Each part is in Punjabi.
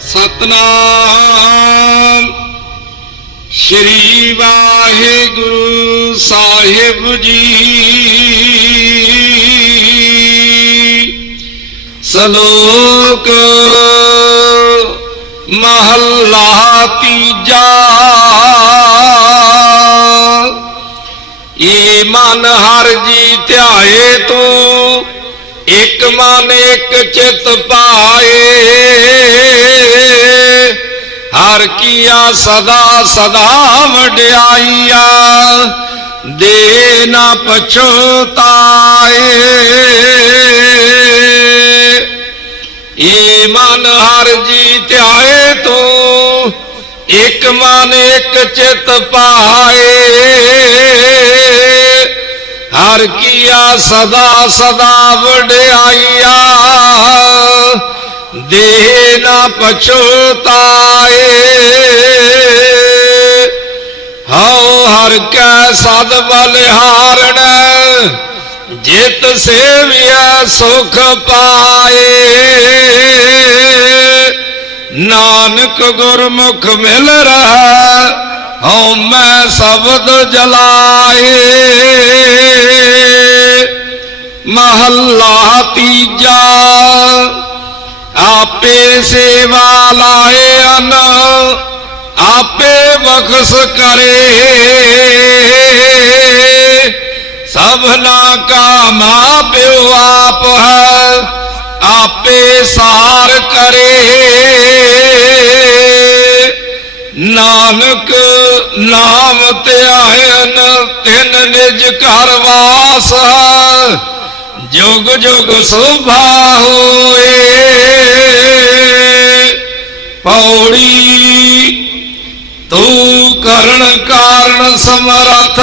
ਸਤਨਾਮ। ਸ਼੍ਰੀ ਵਾਹਿਗੁਰੂ ਸਾਹਿਬ ਜੀ। ਸਲੋਕ ਮਹੱਲਾ ਤੀਜਾ। ਏ ਹਰ ਜੀ ਧਿਆਏ ਤੂੰ। ਇਕ ਮਨ ਇਕ ਚਿਤ ਪਾਏ। ਹਰ ਕੀਆ ਸਦਾ ਸਦਾ ਵਡਿਆਈਆ, ਦੇ ਨਾ ਪਛਤਾਏ। ਏ ਮਨ ਹਰ ਜੀ ਧਿਆਏ ਤੂੰ, ਇਕ ਮਨ ਇਕ ਚਿਤ ਪਾਏ। ਹਰ ਕੀਆ ਸਦਾ ਸਦਾ ਵਡਿਆਈਆ। ਦੇ ਨਾ ਪਛਤਾਏ ਹਉ ਹਰ ਕੈ ਸਦ ਬਲਿਹਾਰਣ ਜਿਤ ਸੇਵਿਆ ਸੁਖ ਪਾਏ। ਨਾਨਕ ਗੁਰਮੁਖ ਮਿਲ ਰਹਾ ਹਉ ਮੈਂ ਸ਼ਬਦ ਜਲਾਏ। ਮਹੱਲਾ ਤੀਜਾ, ਆਪੇ ਸੇਵਾ ਲਾਏ ਅਨ, ਆਪੇ ਬਖਸ਼ ਕਰੇ। ਸਭਨਾ ਕਾ ਮਾਂ ਪਿਓ ਆਪ ਹੈ, ਆਪੇ ਸਾਰ ਕਰੇ। ਨਾਨਕ ਨਾਮ ਧਿਆਇਨ ਤਿਨ ਨਿਜ ਘਰ ਵਾਸ ਜੁਗ ਜੁਗ ਸੋਭਾ ਹੋਏ। ਪੌੜੀ ਤੂੰ ਕਰਨ ਕਾਰਨ ਸਮਰਥ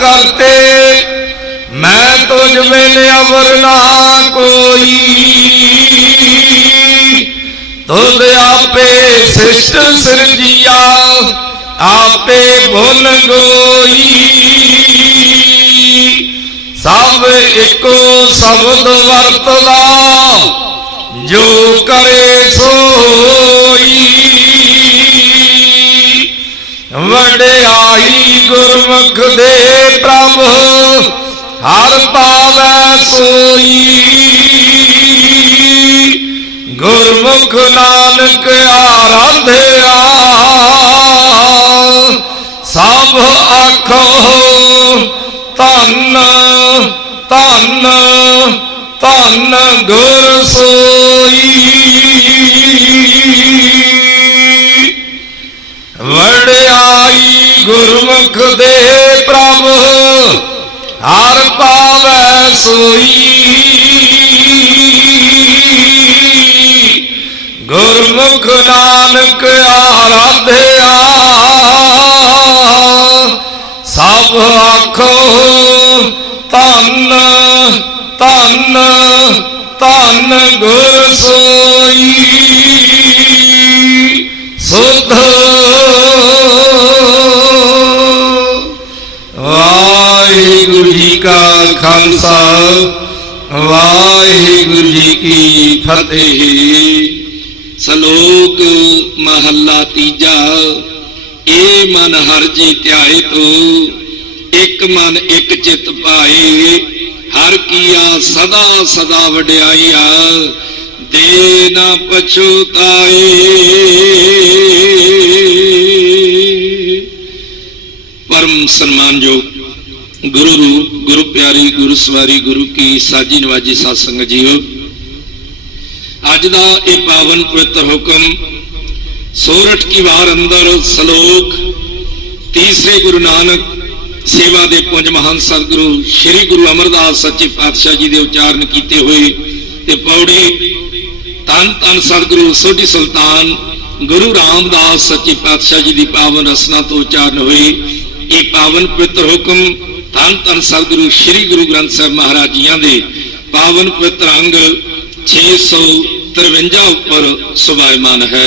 ਕਰਤੇ। ਮੈਂ ਤੁਝ ਵੇਲੇ ਅਵਰ ਨਾ ਕੋਈ। ਤੁਧ ਆਪੇ ਸਿਸ਼ਟ ਸਿਰਜੀਆ, ਆਪੇ ਭੁੱਲ ਗੋਈ। ਸਭ ਇੱਕੋ ਸ਼ਬਦ ਵਰਤਦਾ, ਜੋ ਕਰੇ ਸੋਈ। ਵਡਿਆਈ ਗੁਰਮੁਖ ਦੇ ਪ੍ਰਭ, ਹਰ ਪਾਵੈ ਸੋਈ। ਗੁਰਮੁਖ ਨਾਨਕ ਆਰਾਧਿਆ। ਸਭ ਆਖੋ, ਧੰਨ ਧੰਨ ਧੰਨ ਗੁਰ ਸੋਈ। ਵਡਿਆਈ ਗੁਰਮੁਖ ਦੇ ਪ੍ਰਭ, ਹਰ ਪਾਵੈ ਸੋਈ। ਗੁਰਮੁਖ ਨਾਨਕ ਆਰਾਧਿਆ। ਸਭ ਆਖੋ, ਧੰਨ ਧੰਨ ਧੰਨ ਗੁਰ ਸੋਈ। ਸੁਧ। ਵਾਹਿਗੁਰੂ ਜੀ ਕਾ ਖਾਲਸਾ, ਵਾਹਿਗੁਰੂ ਜੀ ਕੀ ਫਤਿਹ। ਸਲੋ ਮਹੱਲਾ ਤੀਜਾ ਏ ਮਨ ਹਰ ਜੀ ਧਿਆਏ ਤੂੰ, ਇੱਕ ਮਨ ਇੱਕ ਚਿਤ ਪਾਏ, ਹਰ ਕੀਆ ਸਦਾ ਸਦਾ ਵਡਿਆਈਆ, ਦੇ ਨਾ ਪਛਤਾਏ ਪਰਮ ਸਨਮਾਨਯੋਗ ਗੁਰੂ ਰੂਪ ਗੁਰੂ ਪਿਆਰੀ, ਗੁਰੂ ਸਵਾਰੀ, ਗੁਰੂ ਕੀ ਸਾਜੀ ਨਵਾਜੀ ਸਾਧ ਸੰਗਤ ਜੀਓ, ਅੱਜ ਦਾ ਇਹ ਪਾਵਨ ਪਵਿੱਤਰ ਹੁਕਮ ਸੋਰਠ ਕੀ ਵਾਰ ਅੰਦਰ ਸ਼ਲੋਕ, ਤੀਸਰੇ ਗੁਰੂ ਨਾਨਕ ਸੇਵਾ ਦੇ ਪੁੰਜ ਮਹਾਨ ਸਤਿਗੁਰੂ, ਸ੍ਰੀ ਗੁਰੂ ਅਮਰਦਾਸ ਸੱਚੇ ਪਾਤਸ਼ਾਹ ਜੀ ਦੇ ਉਚਾਰਨ ਕੀਤੇ ਹੋਏ ਤੇ ਪੌੜੀ ਤਨ ਤਨ ਸਤਿਗੁਰੂ ਸੋਢੀ ਸੁਲਤਾਨ, ਗੁਰੂ ਰਾਮਦਾਸ ਸੱਚੇ ਪਾਤਸ਼ਾਹ ਜੀ ਦੀ ਪਾਵਨ ਰਸਨਾ ਤੋਂ ਉਚਾਰਨ ਹੋਈ ਇਹ ਪਾਵਨ ਪਵਿੱਤਰ ਹੁਕਮ ਤਨ ਤਨ ਸਤਿਗੁਰੂ ਸ੍ਰੀ ਗੁਰੂ ਗ੍ਰੰਥ ਸਾਹਿਬ ਮਹਾਰਾਜ ਜੀਆਂ ਦੇ ਪਾਵਨ ਪਵਿੱਤਰ ਅੰਗ 653 ਉੱਪਰ ਸੁਭਾਇਮਾਨ ਹੈ।